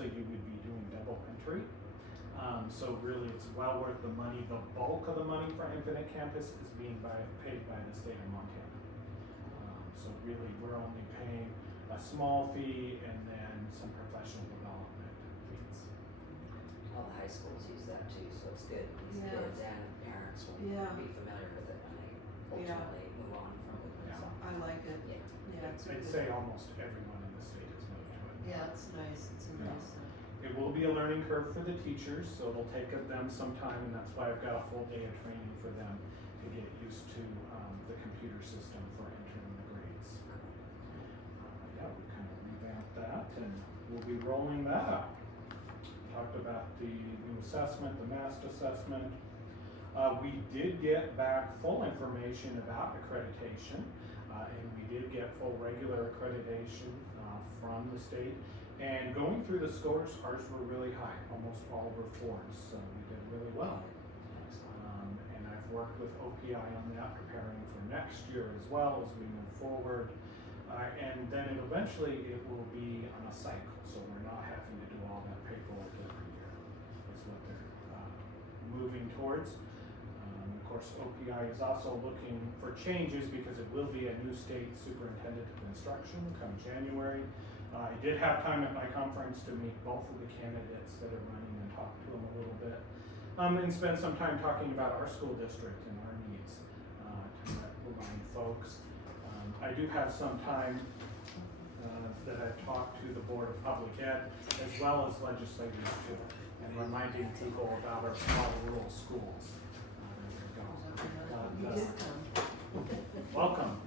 so you would be doing double entry. So really it's well worth the money. The bulk of the money for Infinite Campus is being paid by the state of Montana. So really we're only paying a small fee and then some professional development fees. All the high schools use that too, so it's good. These Yeah. kids and parents will Yeah. be familiar with it when they ultimately move on from Woodman. Yeah. So, I like it. yeah. Yeah, it's I'd really, say almost everyone in the state has moved to it. yeah, it's nice. It's a Yeah. nice. It will be a learning curve for the teachers, so it'll take them some time, and that's why I've got a full day of training for them to get used to the computer system for entering the grades. Yeah, we kind of revamped that, and we'll be rolling that out. Talked about the new assessment, the MAST assessment. We did get back full information about accreditation, and we did get full regular accreditation from the state. And going through the scores, ours were really high. Almost all were 4s, so we did really well. And I've worked with OPI on that, preparing for next year as well as we move forward. And then eventually it will be on a cycle, so we're not having to do all that paperwork every year. Is what they're moving towards. Of course, OPI is also looking for changes because it will be a new state superintendent of instruction come January. I did have time at my conference to meet both of the candidates that are running and talk to them a little bit, and spend some time talking about our school district and our needs to remind folks. I do have some time that I've talked to the Board of Public Ed as well as legislators too, and reminding people about our small rural schools. You did come. Welcome.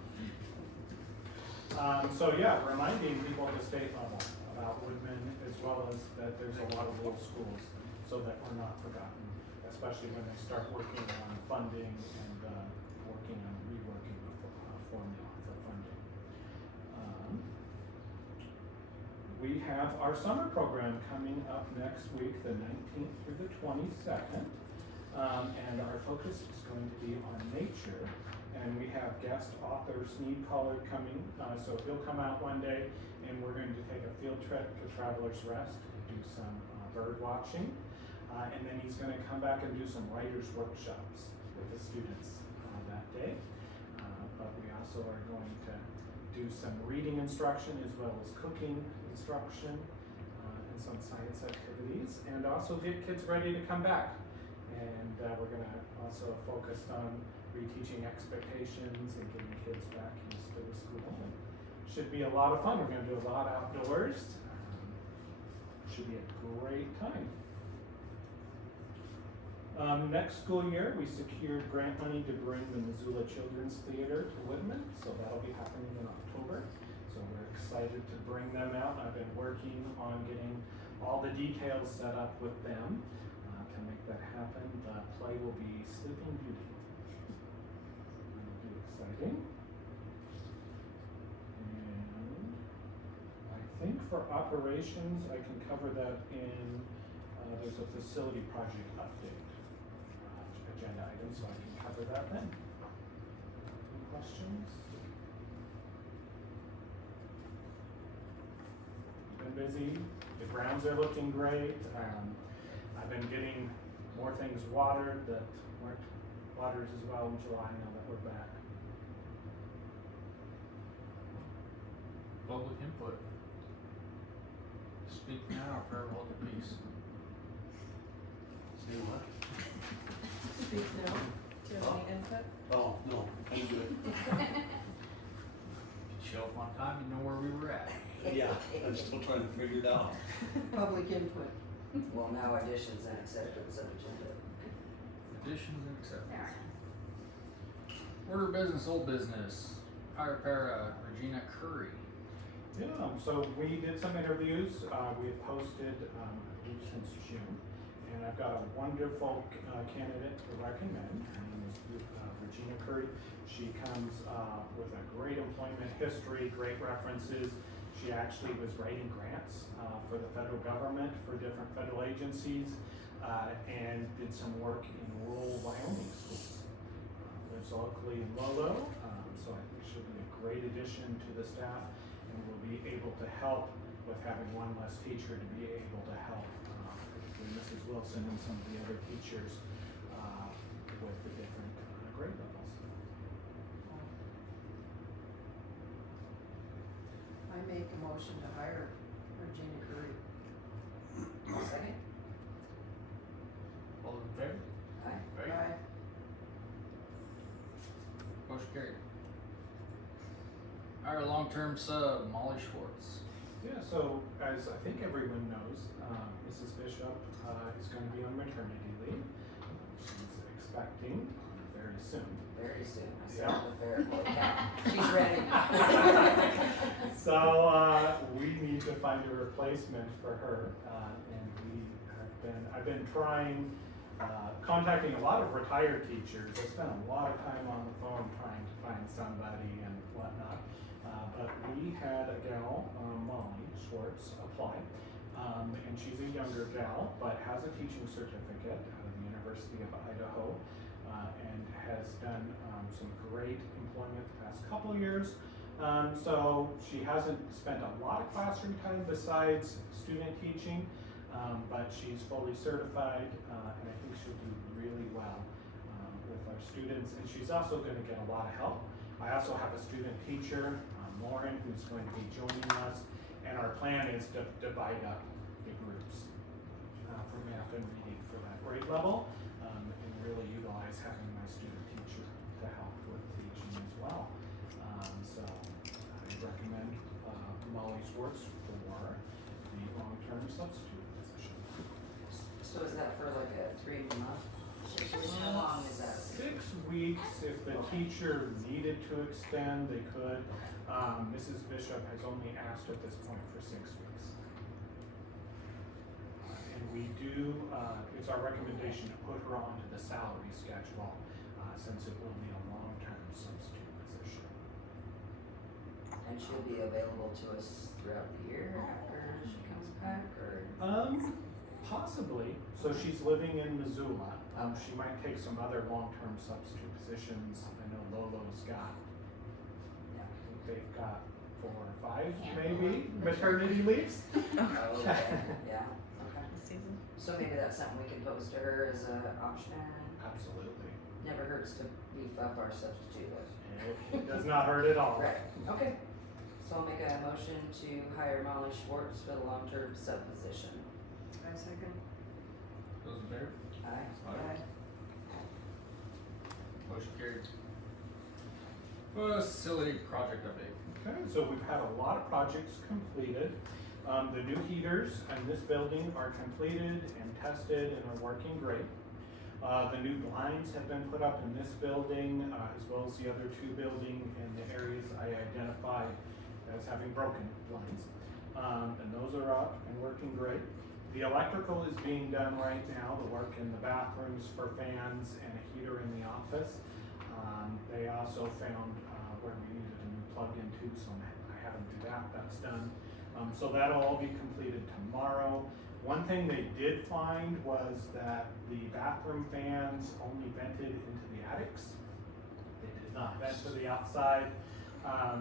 So yeah, reminding people at the state level about Woodman as well as that there's a lot of rural schools so that we're not forgotten, especially when they start working on funding and working on reworking the formula for funding. We have our summer program coming up next week, the 19th through the 22nd. And our focus is going to be on nature. And we have guest author Sneed Collard coming, so he'll come out one day and we're going to take a field trip to Traveler's Rest and do some bird watching. And then he's going to come back and do some writers' workshops with the students that day. But we also are going to do some reading instruction as well as cooking instruction and some science activities, and also get kids ready to come back. And we're going to also focus on reteaching expectations and getting kids back used to the school. And should be a lot of fun. We're going to do a lot outdoors. Should be a great time. Next school year, we secured grant money to bring the Missoula Children's Theater to Woodman, so that'll be happening in October. So we're excited to bring them out. I've been working on getting all the details set up with them to make that happen. The play will be Sleeping Beauty. It'll be exciting. And I think for operations, I can cover that in, there's a facility project update agenda item, so I can cover that then. Any questions? Been busy. The grounds are looking great. I've been getting more things watered that weren't watered as well in July now that we're back. Public input. Speak now or forever hold your peace. Say what? Speak now. Do you have any input? Oh, no, I'm good. Show up on time, you know where we were at. Yeah, I'm still trying to figure it out. Public input. Well, now additions and acceptance of agenda. Additions and acceptance. Order of business, old business. Hire para Regina Curry. Yeah, so we did some interviews. We have posted, I believe since June, and I've got a wonderful candidate to recommend. Her name is Regina Curry. She comes with a great employment history, great references. She actually was writing grants for the federal government, for different federal agencies, and did some work in rural Wyoming schools. Lives locally in Lolo, so I think she'll be a great addition to the staff and will be able to help with having one less teacher to be able to help, particularly Mrs. Wilson and some of the other teachers, with the different grade levels. I make a motion to hire Regina Curry. Second? All in favor? Aye. Aye. Motion carried. Hire long-term sub, Molly Schwartz. Yeah, so as I think everyone knows, Mrs. Bishop is going to be on maternity leave. She's expecting very soon. Very soon. I Yeah. saw the fair. Yeah. She's ready. So we need to find a replacement for her, and I've been trying, contacting a lot of retired teachers. I spent a lot of time on the phone trying to find somebody and whatnot. But we had a gal, Molly Schwartz, apply, and she's a younger gal, but has a teaching certificate out of the University of Idaho, and has done some great employment the past couple years. So she hasn't spent a lot of classroom time besides student teaching, but she's fully certified, and I think she'll do really well with our students. And she's also going to get a lot of help. I also have a student teacher, Lauren, who's going to be joining us, and our plan is to divide up the groups for math and reading for that grade level, and really utilize having my student teacher to help with teaching as well. So I recommend Molly Schwartz for the long-term substitute position. So is that for like a 3-month situation? How long is that? 6 weeks. If the teacher needed to extend, they could. Mrs. Bishop has only asked at this point for 6 weeks. And we do, it's our recommendation to put her onto the salary schedule, since it will be a long-term substitute position. And she'll be available to us throughout the year after she comes back, or? Possibly. So she's living in Missoula. She might take some other long-term substitute positions. I know Lolo's got, I think they've got 4 or 5 maybe maternity leaves. Oh, okay, yeah, okay. This season. So maybe that's something we can pose to her as an option. Absolutely. Never hurts to beef up our substitute list. It does not hurt at all. Right, okay. So I'll make a motion to hire Molly Schwartz for the long-term sub position. I second. Those in favor? Aye. Aye. Motion carried. Facility project update. Okay, so we've had a lot of projects completed. The new heaters in this building are completed and tested and are working great. The new blinds have been put up in this building, as well as the other 2 buildings in the areas I identified as having broken blinds. And those are up and working great. The electrical is being done right now, the work in the bathrooms for fans and a heater in the office. They also found where we needed a new plug-in too, so I had them do that, that's done. So that'll all be completed tomorrow. One thing they did find was that the bathroom fans only vented into the attics. They did not vent to the outside.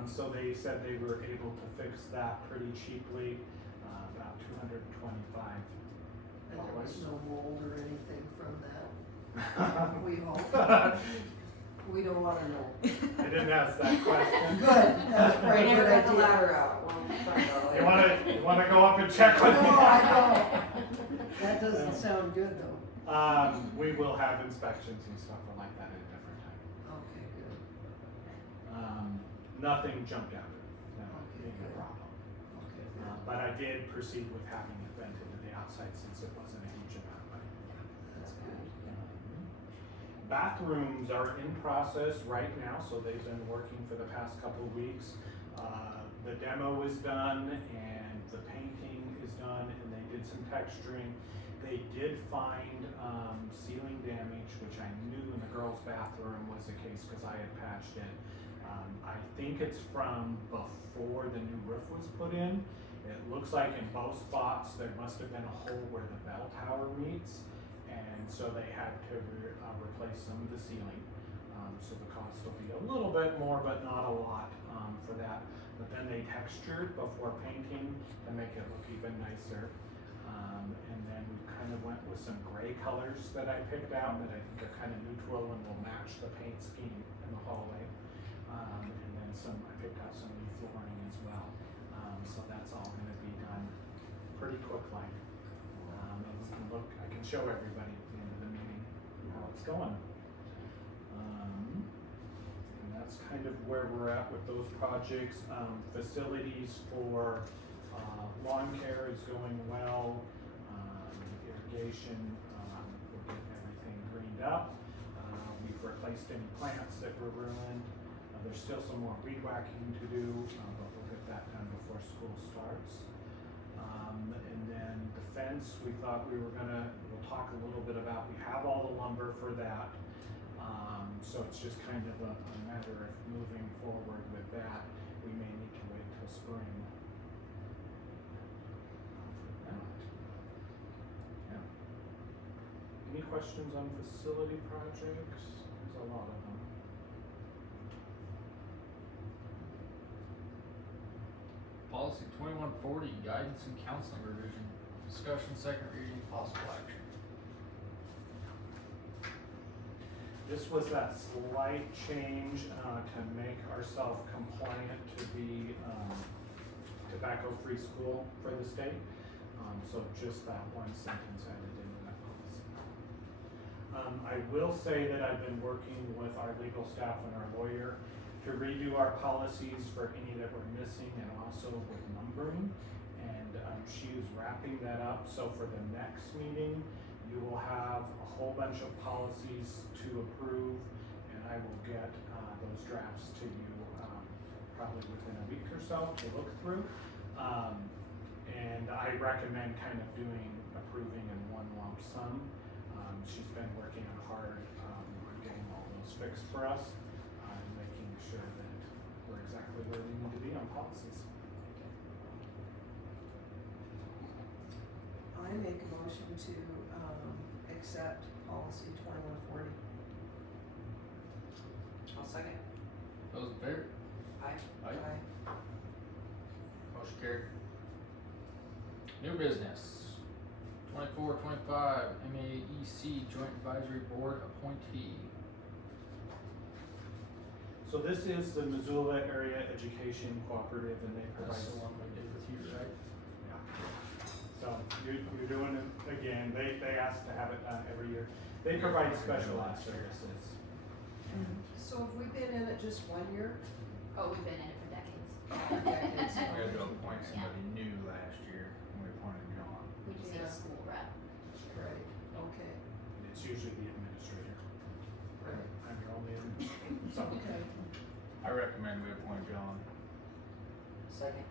So they said they were able to fix that pretty cheaply, about $225. And there was no mold or anything from that, we hope. We don't wanna know. I didn't ask that question. Good, that's We pretty never good got the idea. ladder out. We'll find out later. You wanna go up and check with me? No, I don't. That doesn't sound good though. We will have inspections and stuff like that at a different time. Okay, good. Nothing jumped out at me, no, Okay, big good. problem. Okay, good. But I did proceed with having it vented to the outside since it wasn't a huge amount, but. That's good. Bathrooms are in process right now, so they've been working for the past couple of weeks. The demo is done and the painting is done, and they did some texturing. They did find ceiling damage, which I knew in the girls' bathroom was the case because I had patched it. I think it's from before the new roof was put in. It looks like in both spots there must have been a hole where the bell tower meets, and so they had to replace some of the ceiling. So the cost will be a little bit more, but not a lot for that. but then they textured before painting to make it look even nicer. And then we kind of went with some gray colors that I picked out that I think are kind of neutral and will match the paint scheme in the hallway. And then I picked out some new flooring as well. So that's all gonna be done pretty quick like. And we can look, I can show everybody at the end of the meeting how it's going. And that's kind of where we're at with those projects. Facilities for lawn care is going well. Irrigation, we're getting everything greened up. We've replaced any plants that were ruined. There's still some more weed whacking to do, but we'll get that done before school starts. And then the fence, we thought we'll talk a little bit about, we have all the lumber for that. So it's just kind of a matter of moving forward with that. We may need to wait till spring. For that. Yeah. Any questions on facility projects? There's a lot of them. Policy 2140, guidance and counseling revision. Discussion, second reading, possible action. This was that slight change to make ourselves compliant to be tobacco-free school for the state. So just that one sentence added into that policy. I will say that I've been working with our legal staff and our lawyer to redo our policies for any that were missing and also with numbering. And she is wrapping that up. So for the next meeting, you will have a whole bunch of policies to approve, and I will get those drafts to you probably within a week or so to look through. And I recommend kind of approving in one lump sum. She's been working hard on getting all those fixed for us and making sure that we're exactly where we need to be on policies. I make a motion to, accept policy 2140. I'll second. Those in favor? Aye. Aye. Motion carried. New business. 24-25 MAEC Joint Advisory Board appointee. So this is the Missoula Area Education Cooperative, and they provide. That's the one we did with you, right? Yeah. So you're doing it again. They ask to have it done every year. They provide specialized services. So have we been in it just 1 year? Oh, we've been in it for decades. Decades. We had to appoint somebody new last year, and we appointed John. We just need Yeah. a school rep. Right, okay, It's usually the administrator. right, I'm your only administrator. So, okay. I recommend we appoint John. Second.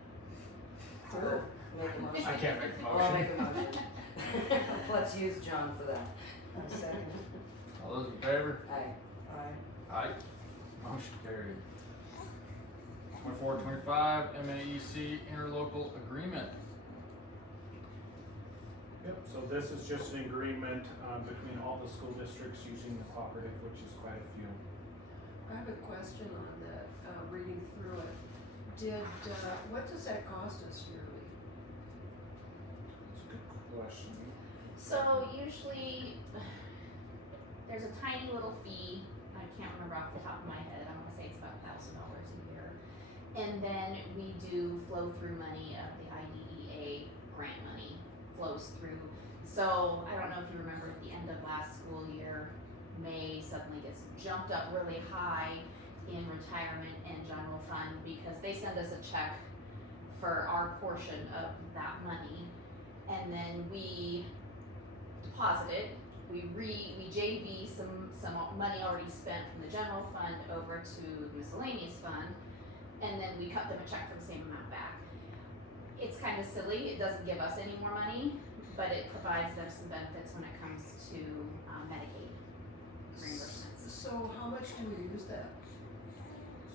Third. Make a motion. I can't make the Oh, I'll motion. make a motion. Let's use John for that. Second. All those in favor? Aye. Aye. Aye. Motion carried. 24-25 MAEC interlocal agreement. yep, so this is just an agreement between all the school districts using the cooperative, which is quite a few. I have a question on that, reading through it. What does that cost us yearly? That's a good question. So usually, there's a tiny little fee, I can't remember off the top of my head, I'm gonna say it's about $1,000 a year. And then we do flow through money of the IDEA grant money flows through. So I don't know if you remember at the end of last school year, May suddenly gets jumped up really high in retirement and general fund because they send us a check for our portion of that money. And then we deposit it, we JV some money already spent from the general fund over to the miscellaneous fund, and then we cut them a check for the same amount back. It's kind of silly, it doesn't give us any more money, but it provides them some benefits when it comes to Medicaid reimbursements. So how much do we use that?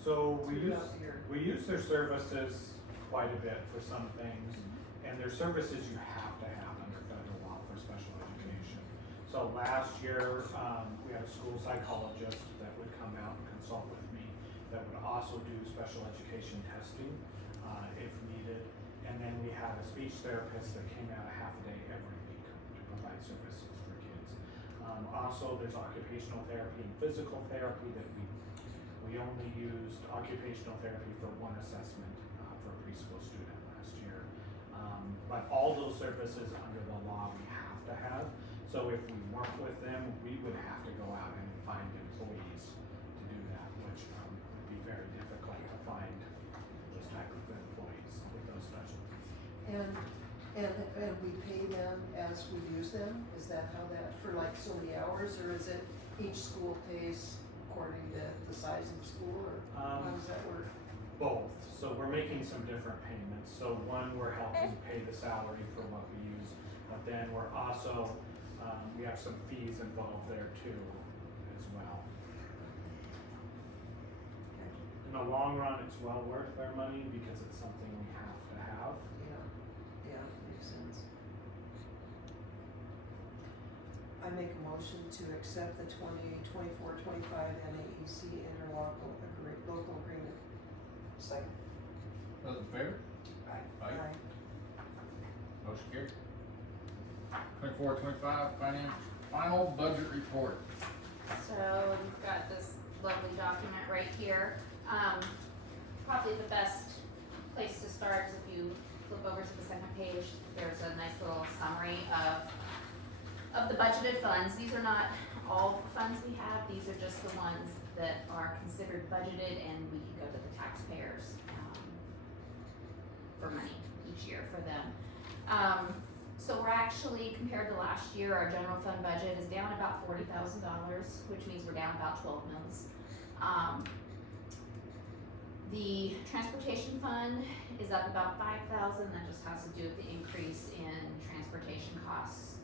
So we Throughout the year. use their services quite a bit for some things, and their services you have to have under federal law for special education. So last year, we had a school psychologist that would come out and consult with me that would also do special education testing. if needed. And then we have a speech therapist that came out a half a day every week to provide services for kids. Also, there's occupational therapy and physical therapy that we only used occupational therapy for one assessment for a preschool student last year. But all those services under the law we have to have. So if we work with them, we would have to go out and find employees to do that, which would be very difficult to find those type of employees with those specialties. And we pay them as we use them? Is that how that, for like so many hours, or is it each school pays according to the size of the school, or how does that work? Both. So we're making some different payments. So one, we're helping pay the salary for what we use, but then we're also, we have some fees involved there too, as well. In the long run, it's well worth our money because it's something we have to have. Yeah, makes sense. I make a motion to accept the 2024-25 NAEC interlocal local agreement. Second. Those in favor? Aye. Motion carried. 24-25 final budget report. So you've got this lovely document right here. Probably the best place to start is if you flip over to the second page. There's a nice little summary of the budgeted funds. These are not all the funds we have. These are just the ones that are considered budgeted, and we can go to the taxpayers for money each year for them. So we're actually, compared to last year, our general fund budget is down about $40,000, which means we're down about 12 mils. The transportation fund is up about 5,000. That just has to do with the increase in transportation costs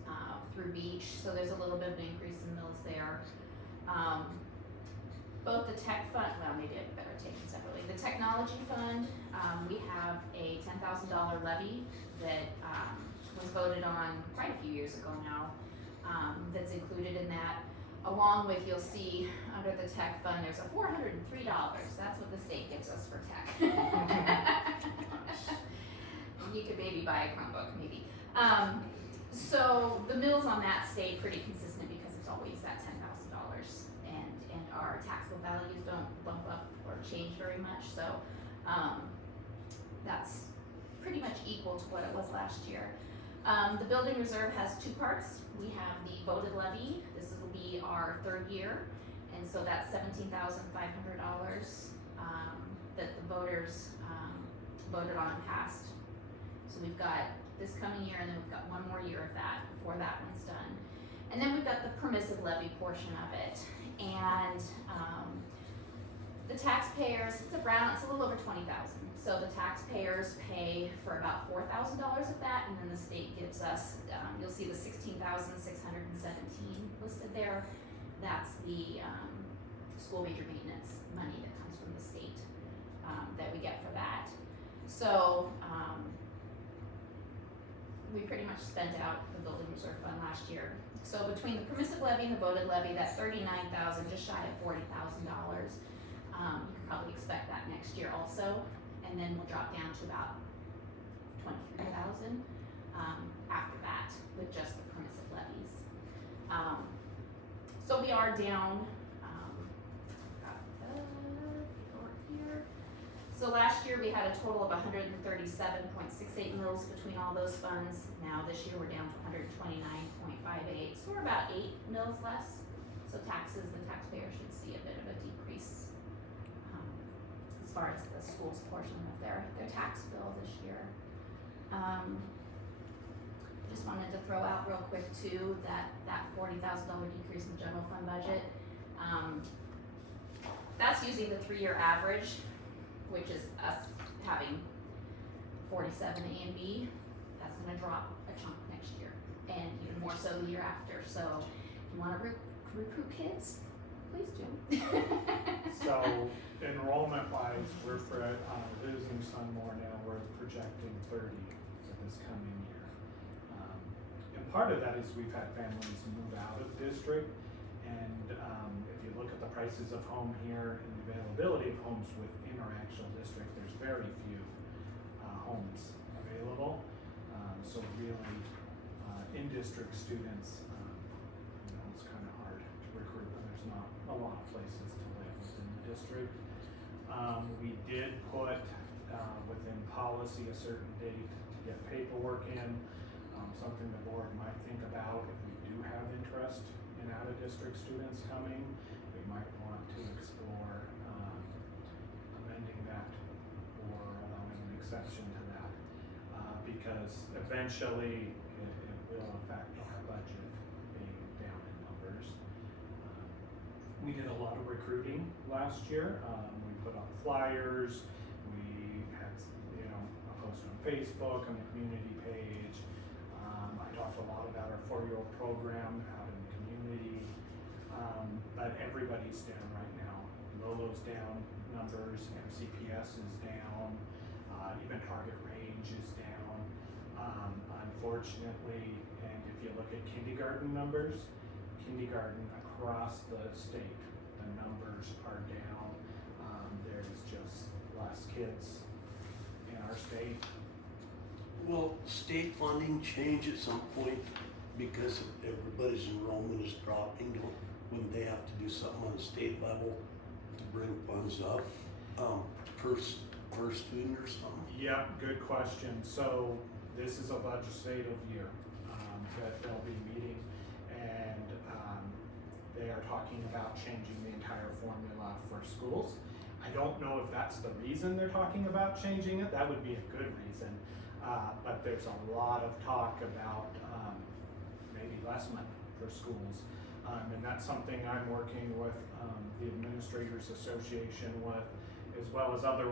through beach. So there's a little bit of an increase in mills there. Both the tech fund, well, maybe I better take it separately. The technology fund, we have a $10,000 levy that was voted on quite a few years ago now. That's included in that. Along with, you'll see under the tech fund, there's a $403. That's what the state gives us for tech. You could maybe buy a Chromebook, maybe. So the mills on that stay pretty consistent because it's always that $10,000, and our taxable values don't bump up or change very much. So that's pretty much equal to what it was last year. The building reserve has two parts. We have the voted levy. This will be our third year, and so that's $17,500 that the voters voted on and passed. So we've got this coming year, and then we've got one more year of that before that one's done. And then we've got the permissive levy portion of it, and the taxpayers, it's a little over 20,000. So the taxpayers pay for about $4,000 of that, and then the state gives us, you'll see the $16,617 listed there. That's the school major maintenance money that comes from the state that we get for that. So we pretty much spent out the building reserve fund last year. So between the permissive levy and the voted levy, that $39,000, just shy of $40,000. You can probably expect that next year also. And then we'll drop down to about 23,000 after that with just the permissive levies. So we are down. Here. So last year we had a total of 137.68 mils between all those funds. Now this year we're down to 129.58. So we're about 8 mils less. So taxes, the taxpayer should see a bit of a decrease as far as the school's portion of their tax bill this year. Just wanted to throw out real quick too that $40,000 decrease in the general fund budget. That's using the 3-year average, which is us having 47 A and B. That's going to drop a chunk next year, and even more so the year after. So if you want to recruit kids, please do. So enrollment wise, we're losing some more now. We're projecting 30 for this coming year. And part of that is we've had families move out of district, and if you look at the prices of home here and the availability of homes within our actual district, there's very few homes available. So really, in-district students, it's kind of hard to recruit when there's not a lot of places to live within the district. We did put within policy a certain date to get paperwork in, something the board might think about if we do have interest in out-of-district students coming. We might want to explore amending that or allowing an exception to that, because eventually it will affect our budget being down in numbers. We did a lot of recruiting last year. We put up flyers. We had, a post on Facebook, on the community page. I talked a lot about our 4-year-old program out in the community. But everybody's down right now. Lolo's down numbers, MCPS is down, even Target Range is down. Unfortunately, and if you look at kindergarten numbers, kindergarten across the state, the numbers are down. There's just less kids in our state. Will state funding change at some point because everybody's enrollment is dropping? Wouldn't they have to do something on the state level to bring funds up per student or something? Yep, good question. So this is a legislative year that they'll be meeting, and they are talking about changing the entire formula for schools. I don't know if that's the reason they're talking about changing it. That would be a good reason. But there's a lot of talk about maybe less money for schools. And that's something I'm working with the Administrators Association with, as well as other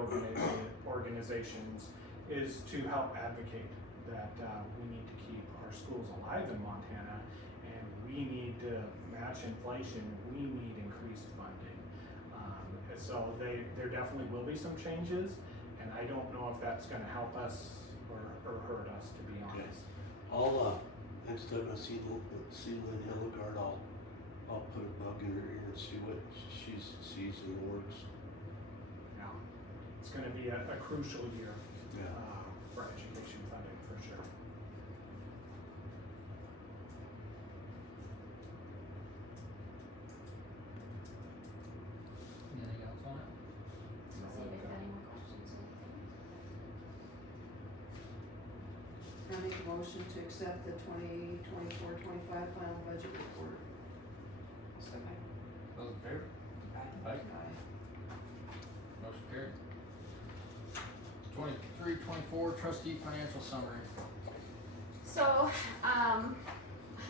organizations, is to help advocate that we need to keep our schools alive in Montana, and we need to match inflation. We need increased funding. So there definitely will be some changes, and I don't know if that's going to help us or hurt us, to be honest. I'll next time I see Lynn Hilligard, I'll put a bug in her ear and see what she sees in the works. Yeah, it's going to be a crucial year Yeah. for education funding for sure. Anything else on it? Does anybody have any more questions or anything? I make a motion to accept the 2024-25 final budget report. Second. Those in favor? Aye. Motion carried. 23-24 trustee financial summary. So, I'm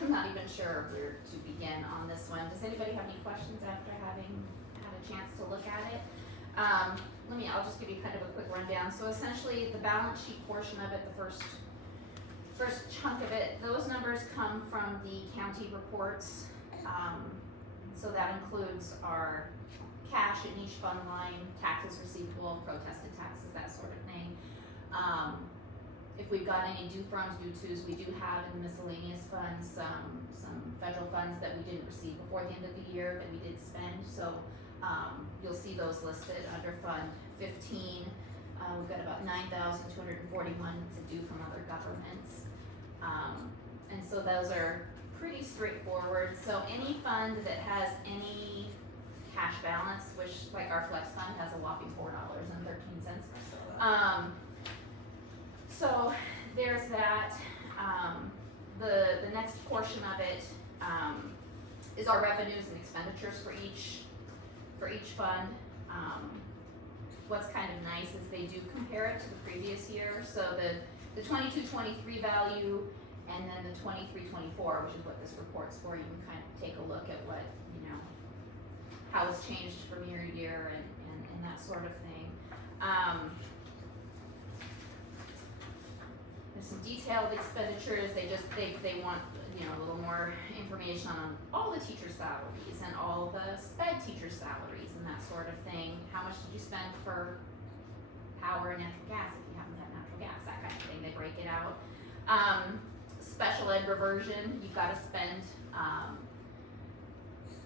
not even sure where to begin on this one. Does anybody have any questions after having had a chance to look at it? I'll just give you kind of a quick rundown. So essentially, the balance sheet portion of it, the first chunk of it, those numbers come from the county reports. So that includes our cash in each fund line, taxes receivable, protested taxes, that sort of thing. If we've got any due froms, due tos, we do have in the miscellaneous funds some federal funds that we didn't receive before the end of the year that we did spend. So you'll see those listed under Fund 15. We've got about $9,241 to due from other governments. And so those are pretty straightforward. So any fund that has any cash balance, which like our flex fund has a whopping $4.13. So there's that. The next portion of it is our revenues and expenditures for each fund. What's kind of nice is they do compare it to the previous year. So the 22-23 value and then the 23-24, which is what this report's for. You can kind of take a look at what, how it's changed from year to year and that sort of thing. There's some detailed expenditures. They want, a little more information on all the teacher salaries and all the sped teacher salaries and that sort of thing. How much did you spend for power and natural gas if you happen to have natural gas, that kind of thing. They break it out. Special ed reversion, you've got to spend,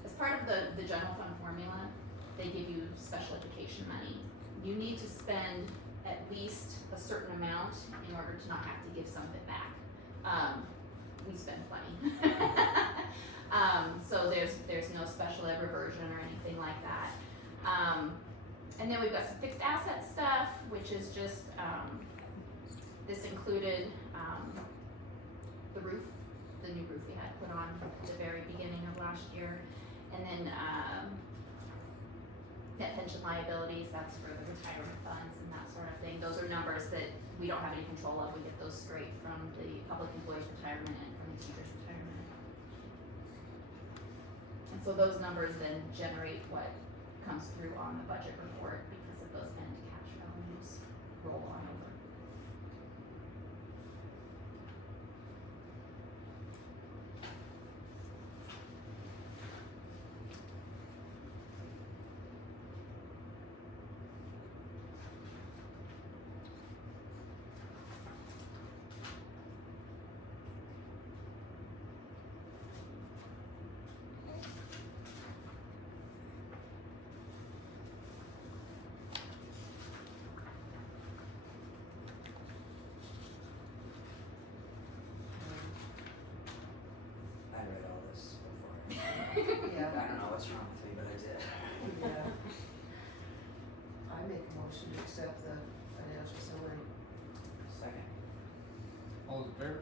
as part of the general fund formula, they give you special education money. You need to spend at least a certain amount in order to not have to give some of it back. We spend plenty. So there's no special ed reversion or anything like that. And then we've got some fixed asset stuff, which is just, this included, the roof, the new roof we had put on at the very beginning of last year. And then, net pension liabilities, that's for the retirement funds and that sort of thing. Those are numbers that we don't have any control of. We get those straight from the public employees retirement and from the teachers retirement. And so those numbers then generate what comes through on the budget report because of those end cash values roll on over. I read all this before. Yeah. I don't know what's wrong with me, but I did. Yeah. I make a motion to accept the financial summary. Second. All those in favor?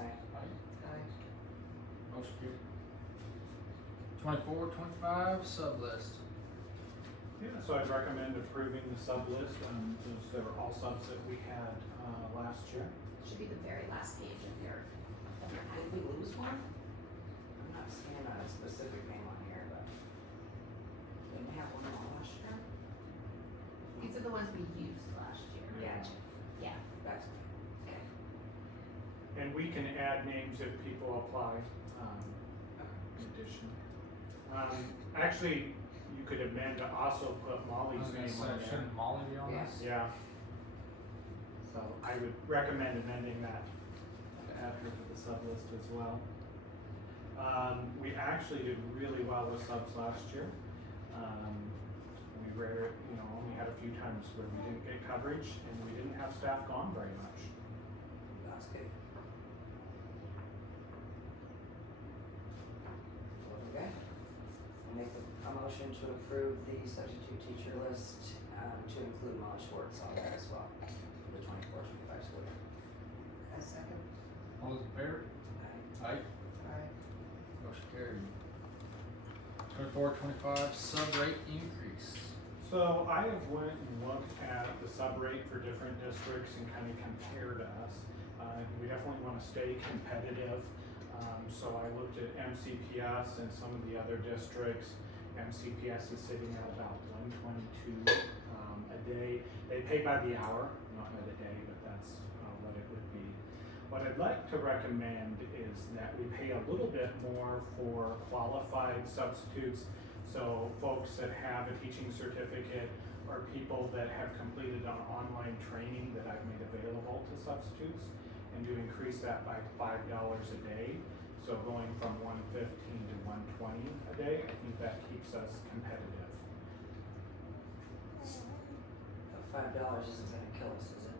Aye. Aye. Motion carried. 24, 25, sub list. Yeah, so I'd recommend approving the sub list, those are all subs that we had, last year. Should be the very last page of your Did packet. we lose one? I'm not seeing a specific name on here, but didn't have one on last year. These are the ones we used last year. Gotcha. Yeah. That's okay. And we can add names if people apply, in addition. Actually, you could amend to also put I Molly's was gonna name say, on there. shouldn't Molly be on Yeah. this? Yeah. So I would recommend amending that to add her to the sub list as well. We actually did really well with subs last year. We only had a few times where we didn't get coverage and we didn't have staff gone very much. That's good. Okay. I make a motion to approve the substitute teacher list, to include Molly Schwartz on there as well, for the 24-25 school year. A second. All those in favor? Aye. Aye. Aye. Motion carried. 24, 25, sub rate increase. So I have went and looked at the sub rate for different districts and kind of compared us. We definitely want to stay competitive. So I looked at MCPS and some of the other districts. MCPS is sitting at about $122 a day. They pay by the hour, not by the day, but that's what it would be. What I'd like to recommend is that we pay a little bit more for qualified substitutes. So folks that have a teaching certificate or people that have completed an online training that I've made available to substitutes, and to increase that by $5 a day. So going from $115 to $120 a day, I think that keeps us competitive. $5 isn't gonna kill us, is it?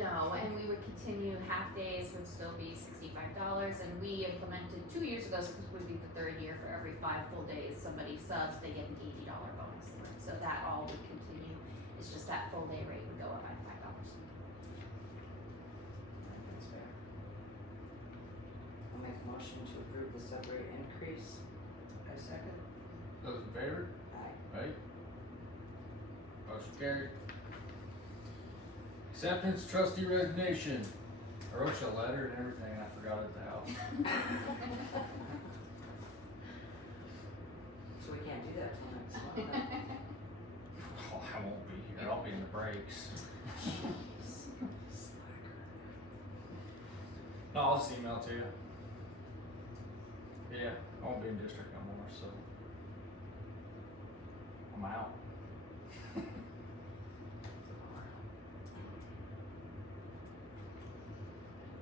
No, and we would continue, half days would still be $65, and we implemented 2 years ago, so this would be the third year, for every 5 full days somebody subs, they get an $80 bonus. So that all would continue, it's just that full day rate would go up by $5. That's fair. I'll make a motion to approve the sub rate increase. I second. Those in favor? Aye. Aye. Motion carried. Acceptance trustee resignation. I wrote you a letter and everything, I forgot it at the house. So we can't do that till next month. then? Oh, I won't be here, I'll be in the breaks. Jeez. Slacker. No, I'll just email it to you. Yeah, I won't be in district no more, so. I'm out.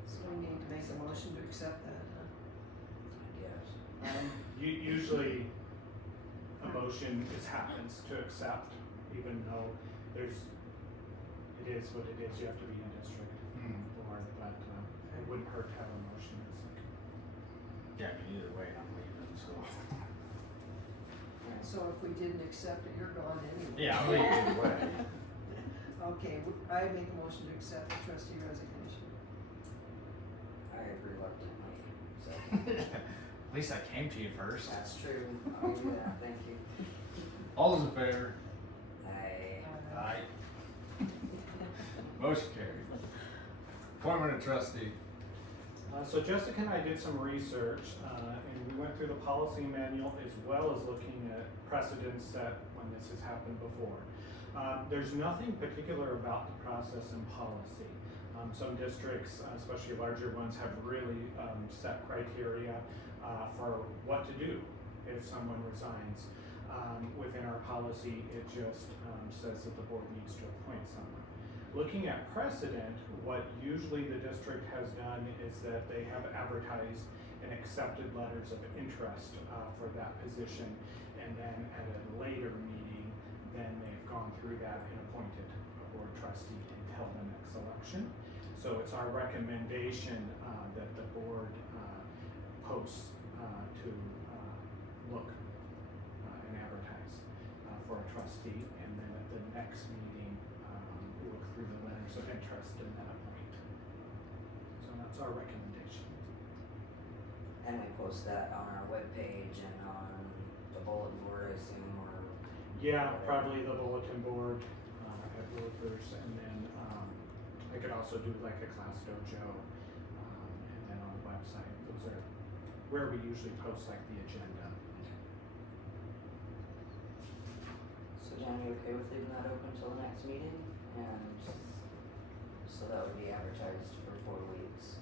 So we need to make a motion to accept that, huh? I guess. Usually a motion happens to accept, even though there's, It is what it is, you have to be in district Hmm. board, but, it wouldn't hurt to have a motion in a second. Yeah, I mean, either way, I'm leaving, so. So if we didn't accept it, you're gone anyway. Yeah, I'm leaving either way. Okay, I make a motion to accept the trustee resignation. I reluctantly, so, At least I came to you first. that's true, I'll do that, thank you. All those in favor? Aye. Motion carried. Appointment of trustee. So Jessica and I did some research, and we went through the policy manual as well as looking at precedents set when this has happened before. There's nothing particular about the process and policy. Some districts, especially larger ones, have really set criteria for what to do if someone resigns. Within our policy, it just says that the board needs to appoint someone. Looking at precedent, what usually the district has done is that they have advertised and accepted letters of interest for that position, and then at a later meeting, then they've gone through that and appointed a board trustee until the next election. So it's our recommendation that the board posts to look and advertise for a trustee, and then at the next meeting, look through the letters of interest and then appoint. So that's our recommendation. And we post that on our webpage and on the bulletin board, I assume, or? Yeah, probably the bulletin board at Wilpers, and then I could also do like a class dojo, and then on the website. Those are where we usually post like the agenda. So Jen, you okay with leaving that open until the next meeting? And so that would be advertised for 4 weeks.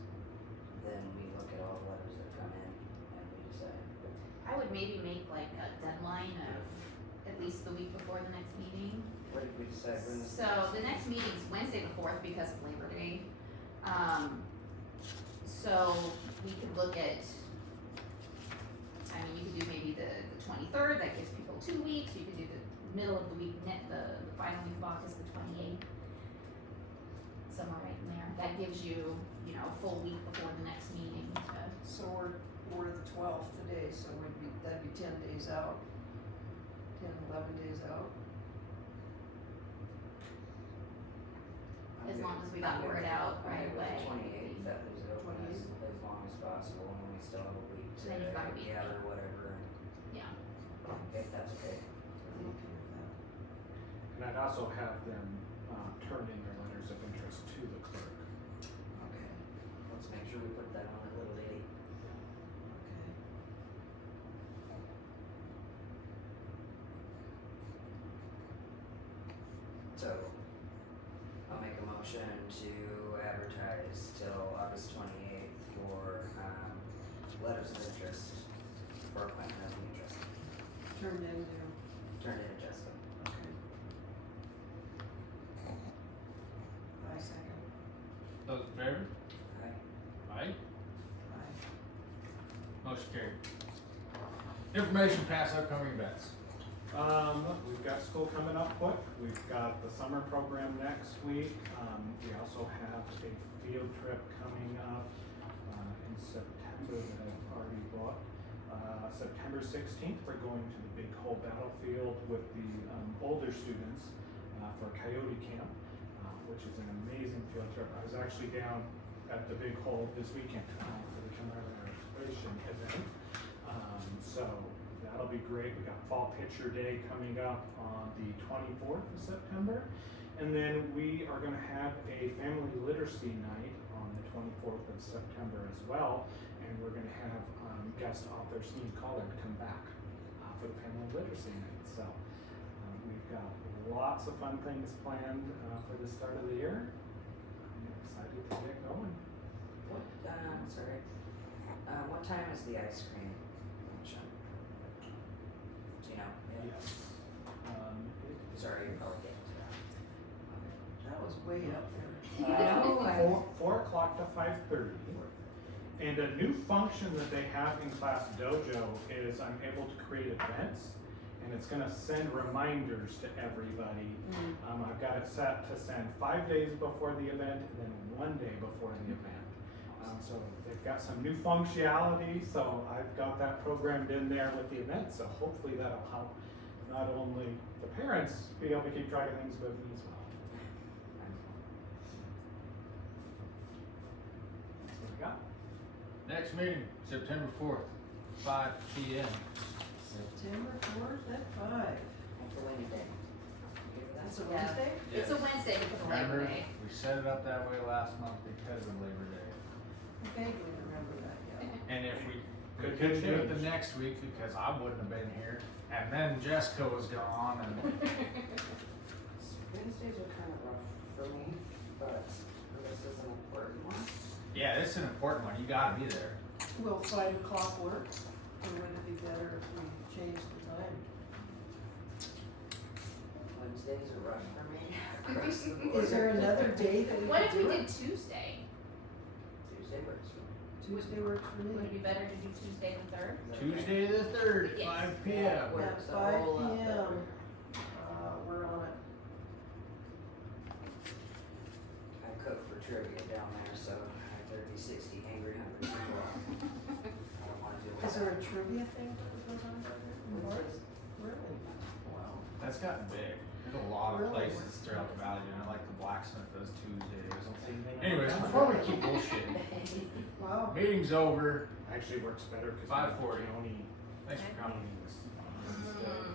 Then we look at all the letters that come in and we decide. I would maybe make like a deadline of at least the week before the next meeting. What did we decide when this? So the next meeting's Wednesday the 4th because of Labor Day. So we could look at, I mean, you could do maybe the 23rd, that gives people 2 weeks. You could do the middle of the week, the final week of August, the 28th. Somewhere right in there. That gives you, you know, a full week before the next meeting to, So we're the 12th today, so that'd be 10 days out. 10, 11 days out. as long as we got word out right away. 28th, that leaves it open as long as possible, and then we still have a week to Then you've got a week. gather whatever, and Yeah. if that's okay. I'm okay with that. And I'd also have them turn in their letters of interest to the clerk. Okay. Let's make sure we put that on that little lady. Okay. So, I'll make a motion to advertise till August 28th for, letters of interest for appointment of the interest. Turned into, Turn it in, Jessica. okay. I second. Those in favor? Aye. Aye. Aye. Motion carried. Information past upcoming events. We've got school coming up quick. We've got the summer program next week. We also have a field trip coming up in September that I've already booked. September 16th, we're going to the Big Hole Battlefield with the older students for Coyote Camp, which is an amazing field trip. I was actually down at the Big Hole this weekend for the commemoration event. So that'll be great. We got Fall Picture Day coming up on the 24th of September. And then we are gonna have a family literacy night on the 24th of September as well. And we're gonna have guest author Steve Collard come back for the family literacy night. So we've got lots of fun things planned for the start of the year. I'm excited to get going. What, sorry, what time is the ice cream luncheon? Do you know? Yes. Sorry, you're probably getting to that. That was way up there. No, 4 o'clock to 5:30. And a new function that they have in Class Dojo is I'm able to create events and it's gonna send reminders to everybody. I've got it set to send 5 days before the event and then 1 day before the event. So they've got some new functionality, so I've got that programmed in there with the event, so hopefully that'll help not only the parents be able to keep track of things, but me as well. That's what we got. Next meeting, September 4th, 5 p.m. September 4th at 5. It's a Wednesday. That's a Yeah. Wednesday? It's a Wednesday because of Labor Remember, Day. we set it up that way last month because of Labor Day. I vaguely remember that, yeah. And if we Could couldn't do it the change. next week because I wouldn't have been here, and then Jessica was gone, and Wednesdays are kind of rough for me, but this is an important one. yeah, it's an important one. You gotta be there. Will 5 o'clock work? Or would it be better if we changed the time? Wednesdays are rough for me across the board. Is there another day that we What if could we do did it? Tuesday? Tuesday works for me. Tuesday works for Would it me. be better to do Tuesday the 3rd? Is that okay? Tuesday the 3rd at Yes. 5 p.m. Yeah, works At a whole 5 lot p.m. better. We're on it. I cook for trivia down there, so I have 30, 60 angry, hungry people. I don't wanna do Is there a trivia thing that goes on down there? Wednesdays. Really? Wow. That's gotten big. There's a lot of Really? places throughout the valley, like the blacksmith does Tuesdays. Anything Anyways, like that? before we keep bullshitting, Wow. meeting's over. Actually works better because 5:40. county Thanks for coming. meetings. Mm.